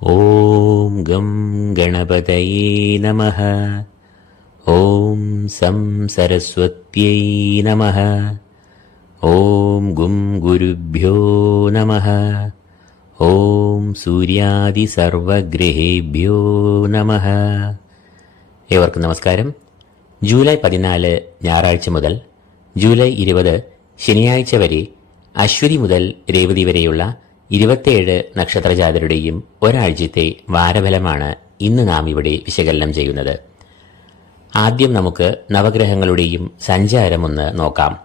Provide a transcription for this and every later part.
ॐ गं गणपतये नमः ॐ सं सरस्वत्यै नमः ॐ गुं गुरुभ्यो नमः ॐ സൂര്യാദിസർവഗ്രഹേഭ്യോ നമഃ ഏവർക്കും നമസ്കാരം ജൂലൈ പതിനാല് ഞായറാഴ്ച മുതൽ ജൂലൈ ഇരുപത് ശനിയാഴ്ച വരെ അശ്വതി മുതൽ രേവതി വരെയുള്ള ഇരുപത്തിയേഴ് നക്ഷത്രജാതരുടെയും ഒരാഴ്ചത്തെ വാരഫലമാണ് ഇന്ന് നാം ഇവിടെ വിശകലനം ചെയ്യുന്നത്. ആദ്യം നമുക്ക് നവഗ്രഹങ്ങളുടെയും സഞ്ചാരം ഒന്ന് നോക്കാം.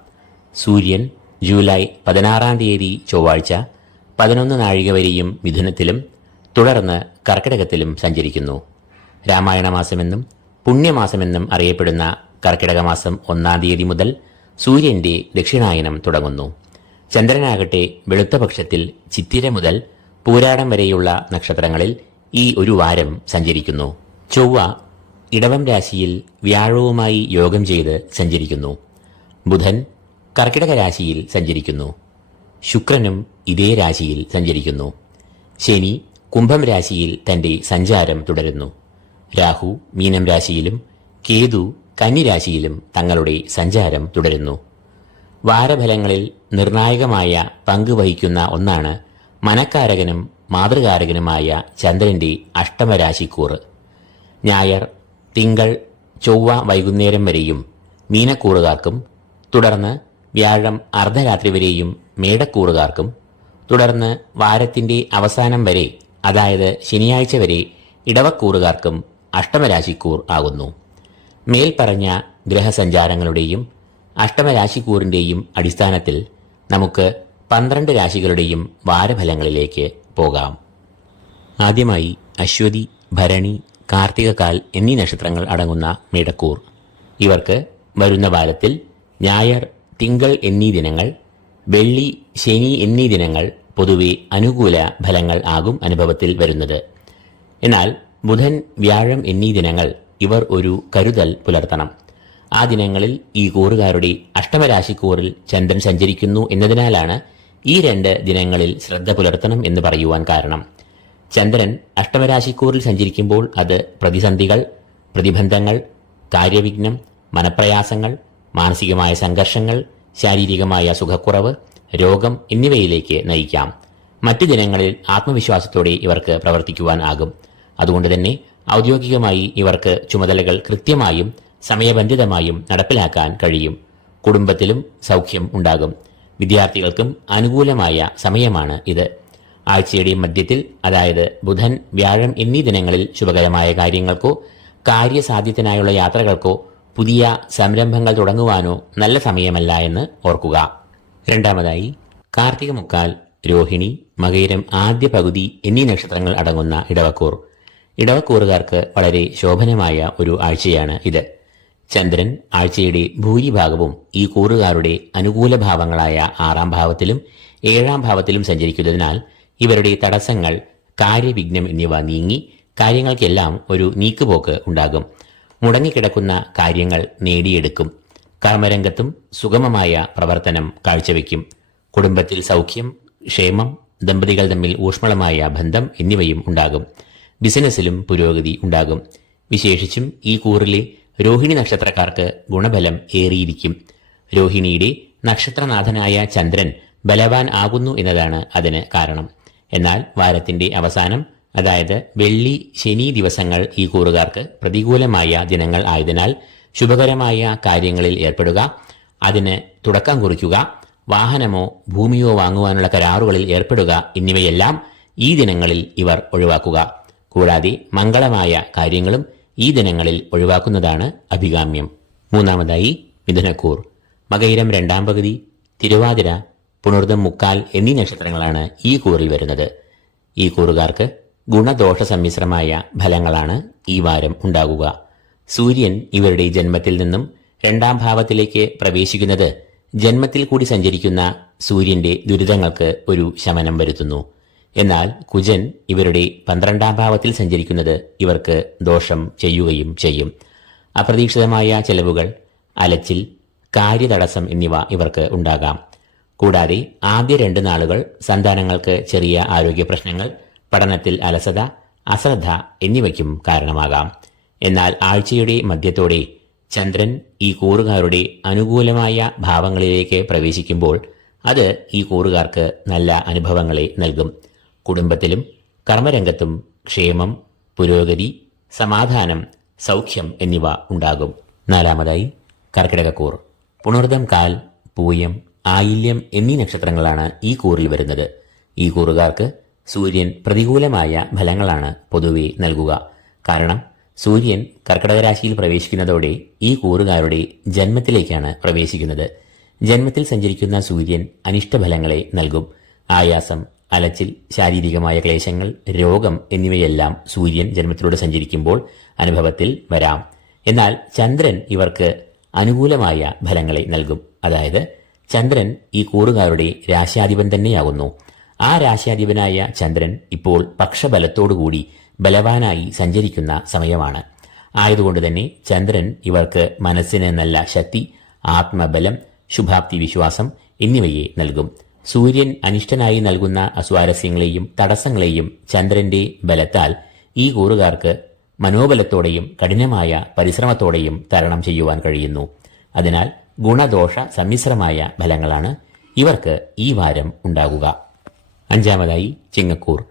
സൂര്യൻ ജൂലൈ പതിനാറാം തീയതി ചൊവ്വാഴ്ച പതിനൊന്ന് നാഴിക വരെയും മിഥുനത്തിലും തുടർന്ന് കർക്കിടകത്തിലും സഞ്ചരിക്കുന്നു. രാമായണ മാസമെന്നും പുണ്യമാസമെന്നും അറിയപ്പെടുന്ന കർക്കിടക മാസം ഒന്നാം തീയതി മുതൽ സൂര്യന്റെ ദക്ഷിണായനം തുടങ്ങുന്നു. ചന്ദ്രനാകട്ടെ വെളുത്ത പക്ഷത്തിൽ ചിത്തിര മുതൽ പൂരാടം വരെയുള്ള നക്ഷത്രങ്ങളിൽ ഈ ഒരു വാരം സഞ്ചരിക്കുന്നു. ചൊവ്വ ഇടവം രാശിയിൽ വ്യാഴവുമായി യോഗം ചെയ്ത് സഞ്ചരിക്കുന്നു. ബുധൻ കർക്കിടക രാശിയിൽ സഞ്ചരിക്കുന്നു. ശുക്രനും ഇതേ രാശിയിൽ സഞ്ചരിക്കുന്നു. ശനി കുംഭം രാശിയിൽ തന്റെ സഞ്ചാരം തുടരുന്നു. രാഹു മീനം രാശിയിലും കേതു കന്നി രാശിയിലും തങ്ങളുടെ സഞ്ചാരം തുടരുന്നു. വാരഫലങ്ങളിൽ നിർണായകമായ പങ്ക് വഹിക്കുന്ന ഒന്നാണ് മനക്കാരകനും മാതൃകാരകനുമായ ചന്ദ്രന്റെ അഷ്ടമരാശിക്കൂറ്. ഞായർ തിങ്കൾ ചൊവ്വ വൈകുന്നേരം വരെയും മീനക്കൂറുകാർക്കും തുടർന്ന് വ്യാഴം അർദ്ധരാത്രി വരെയും മേടക്കൂറുകാർക്കും തുടർന്ന് വാരത്തിന്റെ അവസാനം വരെ അതായത് ശനിയാഴ്ച വരെ ഇടവക്കൂറുകാർക്കും അഷ്ടമരാശിക്കൂർ ആകുന്നു. മേൽപ്പറഞ്ഞ ഗ്രഹസഞ്ചാരങ്ങളുടെയും അഷ്ടമരാശിക്കൂറിന്റെയും അടിസ്ഥാനത്തിൽ നമുക്ക് പന്ത്രണ്ട് രാശികളുടെയും വാരഫലങ്ങളിലേക്ക് പോകാം. ആദ്യമായി അശ്വതി ഭരണി കാർത്തികകാൽ എന്നീ നക്ഷത്രങ്ങൾ അടങ്ങുന്ന മേടക്കൂർ. ഇവർക്ക് വരുന്ന വാരത്തിൽ ഞായർ തിങ്കൾ എന്നീ ദിനങ്ങൾ വെള്ളി ശനി എന്നീ ദിനങ്ങൾ പൊതുവെ അനുകൂല ഫലങ്ങൾ ആകും അനുഭവത്തിൽ വരുന്നത്. എന്നാൽ ബുധൻ വ്യാഴം എന്നീ ദിനങ്ങൾ ഇവർ ഒരു കരുതൽ പുലർത്തണം. ആ ദിനങ്ങളിൽ ഈ കൂറുകാരുടെ അഷ്ടമരാശിക്കൂറിൽ ചന്ദ്രൻ സഞ്ചരിക്കുന്നു എന്നതിനാലാണ് ഈ രണ്ട് ദിനങ്ങളിൽ ശ്രദ്ധ പുലർത്തണം എന്ന് പറയുവാൻ കാരണം. ചന്ദ്രൻ അഷ്ടമരാശിക്കൂറിൽ സഞ്ചരിക്കുമ്പോൾ അത് പ്രതിസന്ധികൾ പ്രതിബന്ധങ്ങൾ കാര്യവിഘ്നം മനപ്രയാസങ്ങൾ മാനസികമായ സംഘർഷങ്ങൾ ശാരീരികമായ സുഖക്കുറവ് രോഗം എന്നിവയിലേക്ക് നയിക്കാം. മറ്റ് ദിനങ്ങളിൽ ആത്മവിശ്വാസത്തോടെ ഇവർക്ക് പ്രവർത്തിക്കുവാൻ ആകും. അതുകൊണ്ട് തന്നെ ഔദ്യോഗികമായി ഇവർക്ക് ചുമതലകൾ കൃത്യമായും സമയബന്ധിതമായും നടപ്പിലാക്കാൻ കഴിയും. കുടുംബത്തിലും സൗഖ്യം ഉണ്ടാകും. വിദ്യാർത്ഥികൾക്കും അനുകൂലമായ സമയമാണ് ഇത്. ആഴ്ചയുടെ മധ്യത്തിൽ അതായത് ബുധൻ വ്യാഴം എന്നീ ദിനങ്ങളിൽ ശുഭകരമായ കാര്യങ്ങൾക്കോ കാര്യസാധ്യത്തിനായുള്ള യാത്രകൾക്കോ പുതിയ സംരംഭങ്ങൾ തുടങ്ങുവാനോ നല്ല സമയമല്ല എന്ന് ഓർക്കുക. രണ്ടാമതായി കാർത്തിക മുക്കാൽ രോഹിണി മകയിരം ആദ്യ പകുതി എന്നീ നക്ഷത്രങ്ങൾ അടങ്ങുന്ന ഇടവക്കൂർ. ഇടവക്കൂറുകാർക്ക് വളരെ ശോഭനമായ ഒരു ആഴ്ചയാണ് ഇത്. ചന്ദ്രൻ ആഴ്ചയുടെ ഭൂരിഭാഗവും ഈ കൂറുകാരുടെ അനുകൂല ഭാവങ്ങളായ ആറാം ഭാവത്തിലും ഏഴാം ഭാവത്തിലും സഞ്ചരിക്കുന്നതിനാൽ ഇവരുടെ തടസ്സങ്ങൾ കാര്യവിഘ്നം എന്നിവ നീങ്ങി കാര്യങ്ങൾക്കെല്ലാം ഒരു നീക്കുപോക്ക് ഉണ്ടാകും. മുടങ്ങിക്കിടക്കുന്ന കാര്യങ്ങൾ നേടിയെടുക്കും. കർമ്മരംഗത്തും സുഗമമായ പ്രവർത്തനം കാഴ്ചവെക്കും. കുടുംബത്തിൽ സൗഖ്യം ക്ഷേമം ദമ്പതികൾ തമ്മിൽ ഊഷ്മളമായ ബന്ധം എന്നിവയും ഉണ്ടാകും. ബിസിനസ്സിലും പുരോഗതി ഉണ്ടാകും. വിശേഷിച്ചും ഈ കൂറിലെ രോഹിണി നക്ഷത്രക്കാർക്ക് ഗുണബലം ഏറിയിരിക്കും. രോഹിണിയുടെ നക്ഷത്രനാഥനായ ചന്ദ്രൻ ബലവാൻ ആകുന്നു എന്നതാണ് അതിന് കാരണം. എന്നാൽ വാരത്തിന്റെ അവസാനം അതായത് വെള്ളി ശനി ദിവസങ്ങൾ ഈ കൂറുകാർക്ക് പ്രതികൂലമായ ദിനങ്ങൾ ആയതിനാൽ ശുഭകരമായ കാര്യങ്ങളിൽ ഏർപ്പെടുക അതിന് തുടക്കം കുറിക്കുക വാഹനമോ ഭൂമിയോ വാങ്ങുവാനുള്ള കരാറുകളിൽ ഏർപ്പെടുക എന്നിവയെല്ലാം ഈ ദിനങ്ങളിൽ ഇവർ ഒഴിവാക്കുക. കൂടാതെ മംഗളമായ കാര്യങ്ങളും ഈ ദിനങ്ങളിൽ ഒഴിവാക്കുന്നതാണ് അഭികാമ്യം. മൂന്നാമതായി മിഥുനക്കൂർ. മകയിരം രണ്ടാം പകുതി തിരുവാതിര പുണർദം മുക്കാൽ എന്നീ നക്ഷത്രങ്ങളാണ് ഈ കൂറിൽ വരുന്നത്. ഈ കൂറുകാർക്ക് ഗുണദോഷ സമ്മിശ്രമായ ഫലങ്ങളാണ് ഈ വാരം ഉണ്ടാകുക. സൂര്യൻ ഇവരുടെ ജന്മത്തിൽ നിന്നും രണ്ടാം ഭാവത്തിലേക്ക് പ്രവേശിക്കുന്നത് ജന്മത്തിൽ കൂടി സഞ്ചരിക്കുന്ന സൂര്യന്റെ ദുരിതങ്ങൾക്ക് ഒരു ശമനം വരുത്തുന്നു. എന്നാൽ കുജൻ ഇവരുടെ പന്ത്രണ്ടാം ഭാവത്തിൽ സഞ്ചരിക്കുന്നത് ഇവർക്ക് ദോഷം ചെയ്യുകയും ചെയ്യും. അപ്രതീക്ഷിതമായ ചെലവുകൾ അലച്ചിൽ കാര്യതടസ്സം എന്നിവ ഇവർക്ക് ഉണ്ടാകാം. കൂടാതെ ആദ്യ രണ്ട് നാളുകൾ സന്താനങ്ങൾക്ക് ചെറിയ ആരോഗ്യ പ്രശ്നങ്ങൾ പഠനത്തിൽ അലസത അശ്രദ്ധ എന്നിവയ്ക്കും കാരണമാകാം. എന്നാൽ ആഴ്ചയുടെ മധ്യത്തോടെ ചന്ദ്രൻ ഈ കൂറുകാരുടെ അനുകൂലമായ ഭാവങ്ങളിലേക്ക് പ്രവേശിക്കുമ്പോൾ അത് ഈ കൂറുകാർക്ക് നല്ല അനുഭവങ്ങളെ നൽകും. കുടുംബത്തിലും കർമ്മരംഗത്തും ക്ഷേമം പുരോഗതി സമാധാനം സൗഖ്യം എന്നിവ ഉണ്ടാകും. നാലാമതായി കർക്കിടകക്കൂർ. പുണർദം കാൽ പൂയം ആയില്യം എന്നീ നക്ഷത്രങ്ങളാണ് ഈ കൂറിൽ വരുന്നത്. ഈ കൂറുകാർക്ക് സൂര്യൻ പ്രതികൂലമായ ഫലങ്ങളാണ് പൊതുവെ നൽകുക. കാരണം സൂര്യൻ കർക്കിടക രാശിയിൽ പ്രവേശിക്കുന്നതോടെ ഈ കൂറുകാരുടെ ജന്മത്തിലേക്കാണ് പ്രവേശിക്കുന്നത്. ജന്മത്തിൽ സഞ്ചരിക്കുന്ന സൂര്യൻ അനിഷ്ടഫലങ്ങളെ നൽകും. ആയാസം അലച്ചിൽ ശാരീരികമായ ക്ലേശങ്ങൾ രോഗം എന്നിവയെല്ലാം സൂര്യൻ ജന്മത്തിലൂടെ സഞ്ചരിക്കുമ്പോൾ അനുഭവത്തിൽ വരാം. എന്നാൽ ചന്ദ്രൻ ഇവർക്ക് അനുകൂലമായ ഫലങ്ങളെ നൽകും. അതായത് ചന്ദ്രൻ ഈ കൂറുകാരുടെ രാശ്യാധിപൻ തന്നെയാകുന്നു. ആ രാശ്യാധിപനായ ചന്ദ്രൻ ഇപ്പോൾ പക്ഷബലത്തോടുകൂടി ബലവാനായി സഞ്ചരിക്കുന്ന സമയമാണ്. ആയതുകൊണ്ട് തന്നെ ചന്ദ്രൻ ഇവർക്ക് മനസ്സിന് നല്ല ശക്തി ആത്മബലം ശുഭാപ്തി വിശ്വാസം എന്നിവയെ നൽകും. സൂര്യൻ അനിഷ്ടനായി നൽകുന്ന അസ്വാരസ്യങ്ങളെയും തടസ്സങ്ങളെയും ചന്ദ്രന്റെ ബലത്താൽ ഈ കൂറുകാർക്ക് മനോബലത്തോടെയും കഠിനമായ പരിശ്രമത്തോടെയും തരണം ചെയ്യുവാൻ കഴിയുന്നു. അതിനാൽ ഗുണദോഷ സമ്മിശ്രമായ ഫലങ്ങളാണ് ഇവർക്ക് ഈ വാരം ഉണ്ടാകുക. അഞ്ചാമതായി ചിങ്ങക്കൂർ.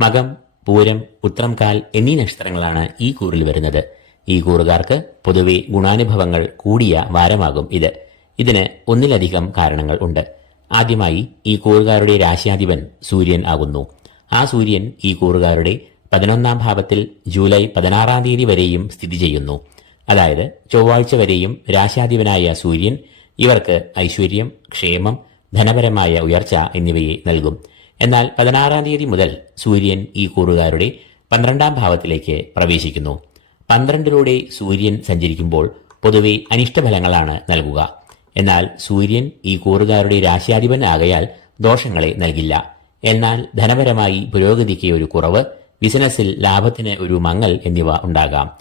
മകം പൂരം ഉത്രംകാൽ എന്നീ നക്ഷത്രങ്ങളാണ് ഈ കൂറിൽ വരുന്നത്. ഈ കൂറുകാർക്ക് പൊതുവെ ഗുണാനുഭവങ്ങൾ കൂടിയ വാരമാകും ഇത്. ഇതിന് ഒന്നിലധികം കാരണങ്ങൾ ഉണ്ട്. ആദ്യമായി ഈ കൂറുകാരുടെ രാശ്യാധിപൻ സൂര്യൻ ആകുന്നു. ആ സൂര്യൻ ഈ കൂറുകാരുടെ പതിനൊന്നാം ഭാവത്തിൽ ജൂലൈ പതിനാറാം തീയതി വരെയും സ്ഥിതി ചെയ്യുന്നു. അതായത് ചൊവ്വാഴ്ച വരെയും രാശാധിപനായ സൂര്യൻ ഇവർക്ക് ഐശ്വര്യം ക്ഷേമം ധനപരമായ ഉയർച്ച എന്നിവയെ നൽകും. എന്നാൽ പതിനാറാം തീയതി മുതൽ സൂര്യൻ ഈ കൂറുകാരുടെ പന്ത്രണ്ടാം ഭാവത്തിലേക്ക് പ്രവേശിക്കുന്നു. പന്ത്രണ്ടിലൂടെ സൂര്യൻ സഞ്ചരിക്കുമ്പോൾ പൊതുവെ അനിഷ്ടഫലങ്ങളാണ് നൽകുക. എന്നാൽ സൂര്യൻ ഈ കൂറുകാരുടെ രാശ്യാധിപൻ ആകയാൽ ദോഷങ്ങളെ നൽകില്ല. എന്നാൽ ധനപരമായി പുരോഗതിക്ക് ഒരു കുറവ് ബിസിനസ്സിൽ ലാഭത്തിന് ഒരു മങ്ങൽ എന്നിവ ഉണ്ടാകാം.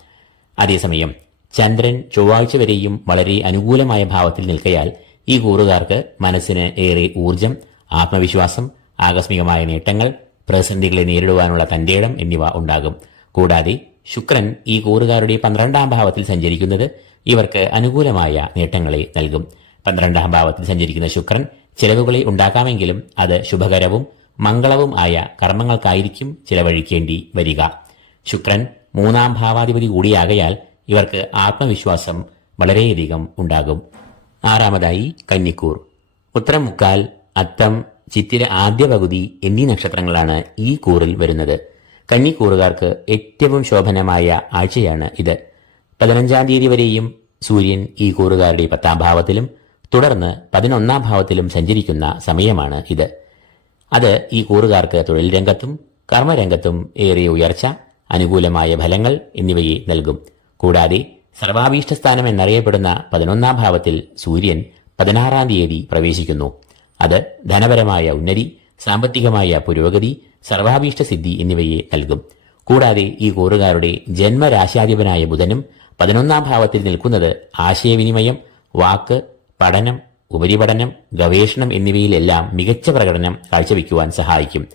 അതേസമയം ചന്ദ്രൻ ചൊവ്വാഴ്ച വരെയും വളരെ അനുകൂലമായ ഭാവത്തിൽ നിൽക്കയാൽ ഈ കൂറുകാർക്ക് മനസ്സിന് ഏറെ ഊർജം ആത്മവിശ്വാസം ആകസ്മികമായ നേട്ടങ്ങൾ പ്രതിസന്ധികളെ നേരിടുവാനുള്ള തന്റേടം എന്നിവ ഉണ്ടാകും. കൂടാതെ ശുക്രൻ ഈ കൂറുകാരുടെ പന്ത്രണ്ടാം ഭാവത്തിൽ സഞ്ചരിക്കുന്നത് ഇവർക്ക് അനുകൂലമായ നേട്ടങ്ങളെ നൽകും. പന്ത്രണ്ടാം ഭാവത്തിൽ സഞ്ചരിക്കുന്ന ശുക്രൻ ചിലവുകളിൽ ഉണ്ടാക്കാമെങ്കിലും അത് ശുഭകരവും മംഗളവും ആയ കർമ്മങ്ങൾക്കായിരിക്കും ചിലവഴിക്കേണ്ടി വരിക. ശുക്രൻ മൂന്നാം ഭാവാധിപതി കൂടിയാകയാൽ ഇവർക്ക് ആത്മവിശ്വാസം വളരെയധികം ഉണ്ടാകും. ആറാമതായി കന്നിക്കൂർ ഉത്തരം മുക്കാൽ അത്തം ചിത്തിര ആദ്യ പകുതി എന്നീ നക്ഷത്രങ്ങളാണ് ഈ കൂറിൽ വരുന്നത്. കന്നിക്കൂറുകാർക്ക് ഏറ്റവും ശോഭനമായ ആഴ്ചയാണ് ഇത്. പതിനഞ്ചാം തീയതി വരെയും സൂര്യൻ ഈ കൂറുകാരുടെ പത്താം ഭാവത്തിലും തുടർന്ന് പതിനൊന്നാം ഭാവത്തിലും സഞ്ചരിക്കുന്ന സമയമാണ് ഇത്. അത് ഈ കൂറുകാർക്ക് തൊഴിൽ രംഗത്തും കർമ്മരംഗത്തും ഏറെ ഉയർച്ച അനുകൂലമായ ഫലങ്ങൾ എന്നിവയെ നൽകും. കൂടാതെ സർവാഭീഷ്ടസ്ഥാനം എന്നറിയപ്പെടുന്ന പതിനൊന്നാം ഭാവത്തിൽ സൂര്യൻ പതിനാറാം തീയതി പ്രവേശിക്കുന്നു. അത് ധനപരമായ ഉന്നതി സാമ്പത്തികമായ പുരോഗതി സർവാഭീഷ്ട സിദ്ധി എന്നിവയെ നൽകും. കൂടാതെ ഈ കൂറുകാരുടെ ജന്മരാശാധിപനായ ബുധനും പതിനൊന്നാം ഭാവത്തിൽ നിൽക്കുന്നത് ആശയവിനിമയം വാക്ക് പഠനം ഉപരിപഠനം ഗവേഷണം എന്നിവയിലെല്ലാം മികച്ച പ്രകടനം കാഴ്ചവെക്കുവാൻ സഹായിക്കും.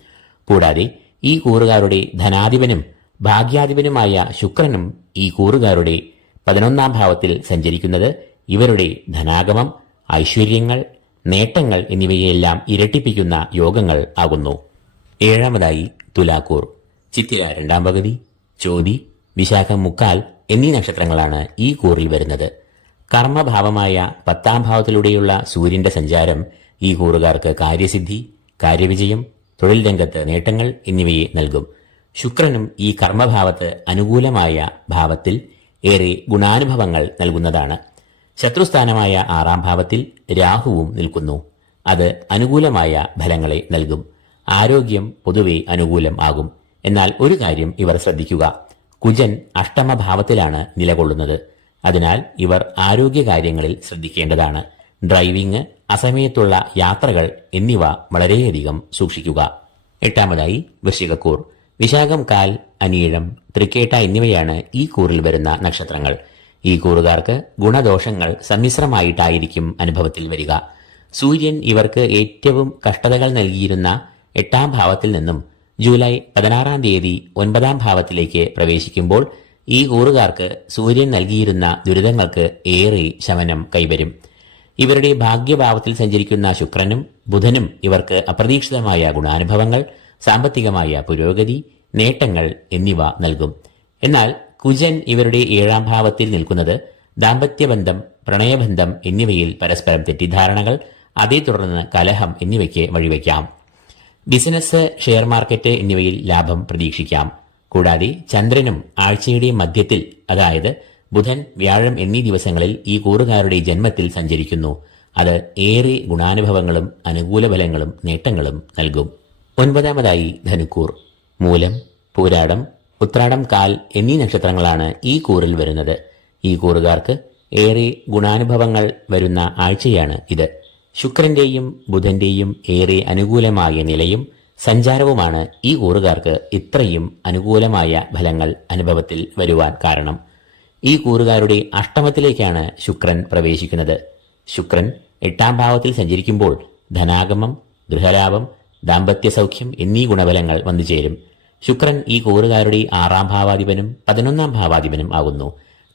കൂടാതെ ഈ കൂറുകാരുടെ ധനാധിപനും ഭാഗ്യാധിപനുമായ ശുക്രനും ഈ കൂറുകാരുടെ പതിനൊന്നാം ഭാവത്തിൽ സഞ്ചരിക്കുന്നത് ഇവരുടെ ധനാഗമം ഐശ്വര്യങ്ങൾ നേട്ടങ്ങൾ എന്നിവയെല്ലാം ഇരട്ടിപ്പിക്കുന്ന യോഗങ്ങൾ ആകുന്നു. ഏഴാമതായി തുലാക്കൂർ. ചിത്തിര രണ്ടാം പകുതി ചോതി വിശാഖം മുക്കാൽ എന്നീ നക്ഷത്രങ്ങളാണ് ഈ കൂറിൽ വരുന്നത്. കർമ്മഭാവമായ പത്താം ഭാവത്തിലൂടെയുള്ള സൂര്യന്റെ സഞ്ചാരം ഈ കൂറുകാർക്ക് കാര്യസിദ്ധി കാര്യവിജയം തൊഴിൽ രംഗത്ത് നേട്ടങ്ങൾ എന്നിവയെ നൽകും. ശുക്രനും ഈ കർമ്മഭാവത്ത് അനുകൂലമായ ഭാവത്തിൽ ഏറെ ഗുണാനുഭവങ്ങൾ നൽകുന്നതാണ്. ശത്രുസ്ഥാനമായ ആറാം ഭാവത്തിൽ രാഹുവും നിൽക്കുന്നു. അത് അനുകൂലമായ ഫലങ്ങളെ നൽകും. ആരോഗ്യം പൊതുവെ അനുകൂലം ആകും. എന്നാൽ ഒരു കാര്യം ഇവർ ശ്രദ്ധിക്കുക. കുജൻ അഷ്ടമഭാവത്തിലാണ് നിലകൊള്ളുന്നത്. അതിനാൽ ഇവർ ആരോഗ്യകാര്യങ്ങളിൽ ശ്രദ്ധിക്കേണ്ടതാണ്. ഡ്രൈവിംഗ് അസമയത്തുള്ള യാത്രകൾ എന്നിവ വളരെയധികം സൂക്ഷിക്കുക. എട്ടാമതായി വൃശ്ചികക്കൂർ. വിശാഖം കാൽ അനീഴം തൃക്കേട്ട എന്നിവയാണ് ഈ കൂറിൽ വരുന്ന നക്ഷത്രങ്ങൾ. ഈ കൂറുകാർക്ക് ഗുണദോഷങ്ങൾ സമ്മിശ്രമായിട്ടായിരിക്കും അനുഭവത്തിൽ വരിക. സൂര്യൻ ഇവർക്ക് ഏറ്റവും കഷ്ടതകൾ നൽകിയിരുന്ന എട്ടാം ഭാവത്തിൽ നിന്നും ജൂലൈ പതിനാറാം തീയതി ഒൻപതാം ഭാവത്തിലേക്ക് പ്രവേശിക്കുമ്പോൾ ഈ കൂറുകാർക്ക് സൂര്യൻ നൽകിയിരുന്ന ദുരിതങ്ങൾക്ക് ഏറെ ശമനം കൈവരും. ഇവരുടെ ഭാഗ്യഭാവത്തിൽ സഞ്ചരിക്കുന്ന ശുക്രനും ബുധനും ഇവർക്ക് അപ്രതീക്ഷിതമായ ഗുണാനുഭവങ്ങൾ സാമ്പത്തികമായ പുരോഗതി നേട്ടങ്ങൾ എന്നിവ നൽകും. എന്നാൽ കുജൻ ഇവരുടെ ഏഴാം ഭാവത്തിൽ നിൽക്കുന്നത് ദാമ്പത്യബന്ധം പ്രണയബന്ധം എന്നിവയിൽ പരസ്പരം തെറ്റിദ്ധാരണകൾ അതേ തുടർന്ന് കലഹം എന്നിവയ്ക്ക് വഴിവെക്കാം. ബിസിനസ് ഷെയർ മാർക്കറ്റ് എന്നിവയിൽ ലാഭം പ്രതീക്ഷിക്കാം. കൂടാതെ ചന്ദ്രനും ആഴ്ചയുടെ മധ്യത്തിൽ അതായത് ബുധൻ വ്യാഴം എന്നീ ദിവസങ്ങളിൽ ഈ കൂറുകാരുടെ ജന്മത്തിൽ സഞ്ചരിക്കുന്നു. അത് ഏറെ ഗുണാനുഭവങ്ങളും അനുകൂല ഫലങ്ങളും നേട്ടങ്ങളും നൽകും. ഒൻപതാമതായി ധനുക്കൂർ. മൂലം പൂരാടം ഉത്രാടം കാൽ എന്നീ നക്ഷത്രങ്ങളാണ് ഈ കൂറിൽ വരുന്നത്. ഈ കൂറുകാർക്ക് ഏറെ ഗുണാനുഭവങ്ങൾ വരുന്ന ആഴ്ചയാണ് ഇത്. ശുക്രന്റെയും ബുധന്റെയും ഏറെ അനുകൂലമായ നിലയും സഞ്ചാരവുമാണ് ഈ കൂറുകാർക്ക് ഇത്രയും അനുകൂലമായ ഫലങ്ങൾ അനുഭവത്തിൽ വരുവാൻ കാരണം. ഈ കൂറുകാരുടെ അഷ്ടമത്തിലേക്കാണ് ശുക്രൻ പ്രവേശിക്കുന്നത്. ശുക്രൻ എട്ടാം ഭാവത്തിൽ സഞ്ചരിക്കുമ്പോൾ ധനാഗമം ഗൃഹലാഭം ദാമ്പത്യ സൗഖ്യം എന്നീ ഗുണഫലങ്ങൾ വന്നു ചേരും. ശുക്രൻ ഈ കൂറുകാരുടെ ആറാം ഭാവാധിപനും പതിനൊന്നാം ഭാവാധിപനും ആകുന്നു.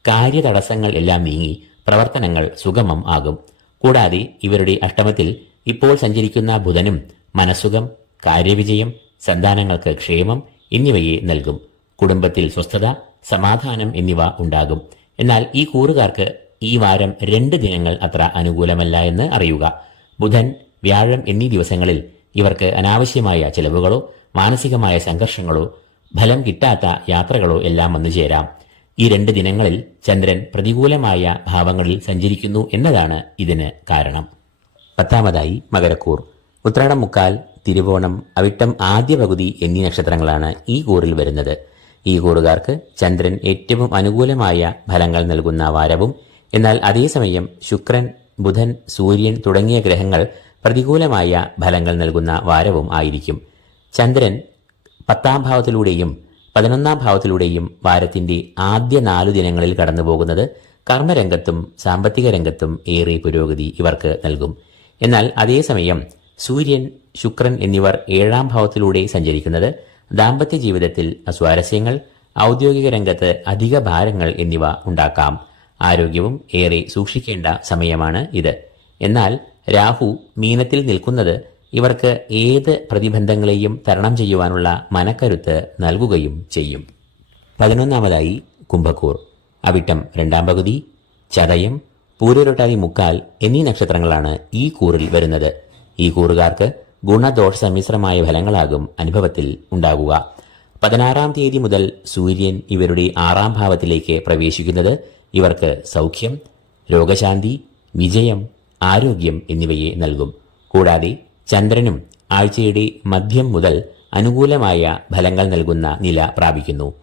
കാര്യതടസ്സങ്ങൾ എല്ലാം നീങ്ങി പ്രവർത്തനങ്ങൾ സുഗമം ആകും. കൂടാതെ ഇവരുടെ അഷ്ടമത്തിൽ ഇപ്പോൾ സഞ്ചരിക്കുന്ന ബുധനും മനസ്സുഖം കാര്യവിജയം സന്താനങ്ങൾക്ക് ക്ഷേമം എന്നിവയെ നൽകും. കുടുംബത്തിൽ സ്വസ്ഥത സമാധാനം എന്നിവ ഉണ്ടാകും. എന്നാൽ ഈ കൂറുകാർക്ക് ഈ വാരം രണ്ട് ദിനങ്ങൾ അത്ര അനുകൂലമല്ല എന്ന് അറിയുക. ബുധൻ വ്യാഴം എന്നീ ദിവസങ്ങളിൽ ഇവർക്ക് അനാവശ്യമായ ചെലവുകളോ മാനസികമായ സംഘർഷങ്ങളോ ഫലം കിട്ടാത്ത യാത്രകളോ എല്ലാം വന്നു ചേരാം. ഈ രണ്ട് ദിനങ്ങളിൽ ചന്ദ്രൻ പ്രതികൂലമായ ഭാവങ്ങളിൽ സഞ്ചരിക്കുന്നു എന്നതാണ് ഇതിന് കാരണം. പത്താമതായി മകരക്കൂർ. ഉത്രാടം മുക്കാൽ തിരുവോണം അവിട്ടം ആദ്യ പകുതി എന്നീ നക്ഷത്രങ്ങളാണ് ഈ കൂറിൽ വരുന്നത്. ഈ കൂറുകാർക്ക് ചന്ദ്രൻ ഏറ്റവും അനുകൂലമായ ഫലങ്ങൾ നൽകുന്ന വാരവും എന്നാൽ അതേസമയം ശുക്രൻ ബുധൻ സൂര്യൻ തുടങ്ങിയ ഗ്രഹങ്ങൾ പ്രതികൂലമായ ഫലങ്ങൾ നൽകുന്ന വാരവും ആയിരിക്കും. ചന്ദ്രൻ പത്താം ഭാവത്തിലൂടെയും പതിനൊന്നാം ഭാവത്തിലൂടെയും വാരത്തിന്റെ ആദ്യ നാലു ദിനങ്ങളിൽ കടന്നുപോകുന്നത് കർമ്മരംഗത്തും സാമ്പത്തിക രംഗത്തും ഏറെ പുരോഗതി ഇവർക്ക് നൽകും. എന്നാൽ അതേസമയം സൂര്യൻ ശുക്രൻ എന്നിവർ ഏഴാം ഭാവത്തിലൂടെ സഞ്ചരിക്കുന്നത് ദാമ്പത്യ ജീവിതത്തിൽ അസ്വാരസ്യങ്ങൾ ഔദ്യോഗിക രംഗത്ത് അധിക ഭാരങ്ങൾ എന്നിവ ഉണ്ടാക്കാം. ആരോഗ്യവും ഏറെ സൂക്ഷിക്കേണ്ട സമയമാണ് ഇത്. എന്നാൽ രാഹു മീനത്തിൽ നിൽക്കുന്നത് ഇവർക്ക് ഏത് പ്രതിബന്ധങ്ങളെയും തരണം ചെയ്യുവാനുള്ള മനക്കരുത്ത് നൽകുകയും ചെയ്യും. പതിനൊന്നാമതായി കുംഭക്കൂർ. അവിട്ടം രണ്ടാം പകുതി ചതയം പൂരൊരൊട്ടാതി മുക്കാൽ എന്നീ നക്ഷത്രങ്ങളാണ് ഈ കൂറിൽ വരുന്നത്. ഈ കൂറുകാർക്ക് ഗുണദോഷ സമ്മിശ്രമായ ഫലങ്ങളാകും അനുഭവത്തിൽ ഉണ്ടാകുക. പതിനാറാം തീയതി മുതൽ സൂര്യൻ ഇവരുടെ ആറാം ഭാവത്തിലേക്ക് പ്രവേശിക്കുന്നത് ഇവർക്ക് സൗഖ്യം രോഗശാന്തി വിജയം ആരോഗ്യം എന്നിവയെ നൽകും. കൂടാതെ ചന്ദ്രനും ആഴ്ചയുടെ മധ്യം മുതൽ അനുകൂലമായ ഫലങ്ങൾ നൽകുന്ന നില പ്രാപിക്കുന്നു.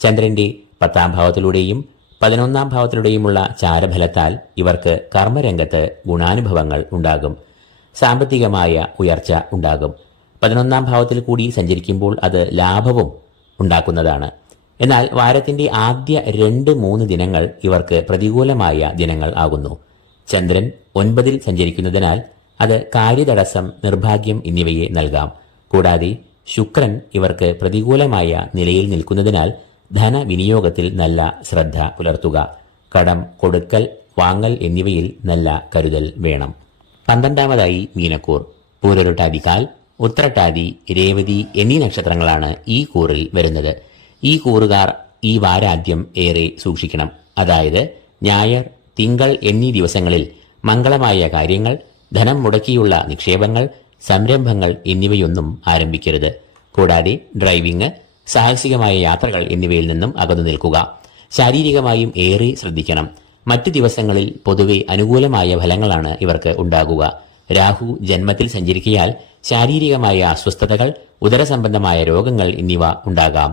ചന്ദ്രന്റെ പത്താം ഭാവത്തിലൂടെയും പതിനൊന്നാം ഭാവത്തിലൂടെയുമുള്ള ചാരഫലത്താൽ ഇവർക്ക് കർമ്മരംഗത്ത് ഗുണാനുഭവങ്ങൾ ഉണ്ടാകും. സാമ്പത്തികമായ ഉയർച്ച ഉണ്ടാകും. പതിനൊന്നാം ഭാവത്തിൽ കൂടി സഞ്ചരിക്കുമ്പോൾ അത് ലാഭവും ഉണ്ടാക്കുന്നതാണ്. എന്നാൽ വാരത്തിന്റെ ആദ്യ രണ്ട് മൂന്ന് ദിനങ്ങൾ ഇവർക്ക് പ്രതികൂലമായ ദിനങ്ങൾ ആകുന്നു. ചന്ദ്രൻ ഒൻപതിൽ സഞ്ചരിക്കുന്നതിനാൽ അത് കാര്യതടസ്സം നിർഭാഗ്യം എന്നിവയെ നൽകാം. കൂടാതെ ശുക്രൻ ഇവർക്ക് പ്രതികൂലമായ നിലയിൽ നിൽക്കുന്നതിനാൽ ധനവിനിയോഗത്തിൽ നല്ല ശ്രദ്ധ പുലർത്തുക. കടം കൊടുക്കൽ വാങ്ങൽ എന്നിവയിൽ നല്ല കരുതൽ വേണം. പന്ത്രണ്ടാമതായി മീനക്കൂർ. പൂരൊരുട്ടാതിക്കാൽ ഉത്രട്ടാതി രേവതി എന്നീ നക്ഷത്രങ്ങളാണ് ഈ കൂറിൽ വരുന്നത്. ഈ കൂറുകാർ ഈ വാരാദ്യം ഏറെ സൂക്ഷിക്കണം. അതായത് ഞായർ തിങ്കൾ എന്നീ ദിവസങ്ങളിൽ മംഗളമായ കാര്യങ്ങൾ ധനം മുടക്കിയുള്ള നിക്ഷേപങ്ങൾ സംരംഭങ്ങൾ എന്നിവയൊന്നും ആരംഭിക്കരുത്. കൂടാതെ ഡ്രൈവിംഗ് സാഹസികമായ യാത്രകൾ എന്നിവയിൽ നിന്നും അകന്നു നിൽക്കുക. ശാരീരികമായും ഏറെ ശ്രദ്ധിക്കണം. മറ്റു ദിവസങ്ങളിൽ പൊതുവെ അനുകൂലമായ ഫലങ്ങളാണ് ഇവർക്ക് ഉണ്ടാകുക. രാഹു ജന്മത്തിൽ സഞ്ചരിക്കിയാൽ ശാരീരികമായ അസ്വസ്ഥതകൾ ഉദരസംബന്ധമായ രോഗങ്ങൾ എന്നിവ ഉണ്ടാകാം.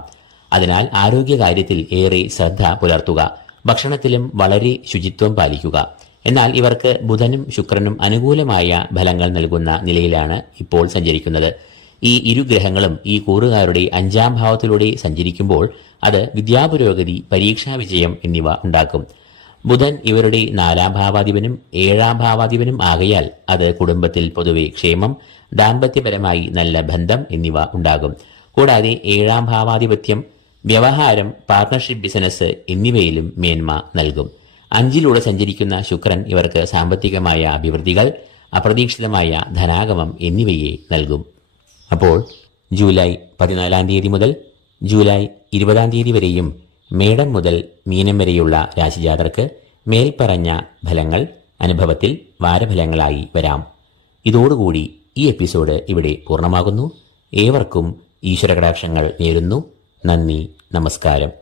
അതിനാൽ ആരോഗ്യകാര്യത്തിൽ ഏറെ ശ്രദ്ധ പുലർത്തുക. ഭക്ഷണത്തിലും വളരെ ശുചിത്വം പാലിക്കുക. എന്നാൽ ഇവർക്ക് ബുധനും ശുക്രനും അനുകൂലമായ ഫലങ്ങൾ നൽകുന്ന നിലയിലാണ് ഇപ്പോൾ സഞ്ചരിക്കുന്നത്. ഈ ഇരു ഗ്രഹങ്ങളും ഈ കൂറുകാരുടെ അഞ്ചാം ഭാവത്തിലൂടെ സഞ്ചരിക്കുമ്പോൾ അത് വിദ്യാപുരോഗതി പരീക്ഷാ വിജയം എന്നിവ ഉണ്ടാക്കും. ബുധൻ ഇവരുടെ നാലാം ഭാവാധിപനും ഏഴാം ഭാവാധിപനും ആകയാൽ അത് കുടുംബത്തിൽ പൊതുവെ ക്ഷേമം ദാമ്പത്യപരമായി നല്ല ബന്ധം എന്നിവ ഉണ്ടാകും. കൂടാതെ ഏഴാം ഭാവാധിപത്യം വ്യവഹാരം പാർട്ണർഷിപ്പ് ബിസിനസ് എന്നിവയിലും മേന്മ നൽകും. അഞ്ചിലൂടെ സഞ്ചരിക്കുന്ന ശുക്രൻ ഇവർക്ക് സാമ്പത്തികമായ അഭിവൃദ്ധികൾ അപ്രതീക്ഷിതമായ ധനാഗമം എന്നിവയെ നൽകും. അപ്പോൾ ജൂലൈ പതിനാലാം തീയതി മുതൽ ജൂലൈ ഇരുപതാം തീയതി വരെയും മേടം മുതൽ മീനം വരെയുള്ള രാശിജാതർക്ക് മേൽപ്പറഞ്ഞ ഫലങ്ങൾ അനുഭവത്തിൽ വാരഫലങ്ങളായി വരാം. ഇതോടുകൂടി ഈ എപ്പിസോഡ് ഇവിടെ പൂർണമാകുന്നു. ഏവർക്കും ഈശ്വരകടാക്ഷങ്ങൾ നേരുന്നു. നന്ദി. നമസ്കാരം.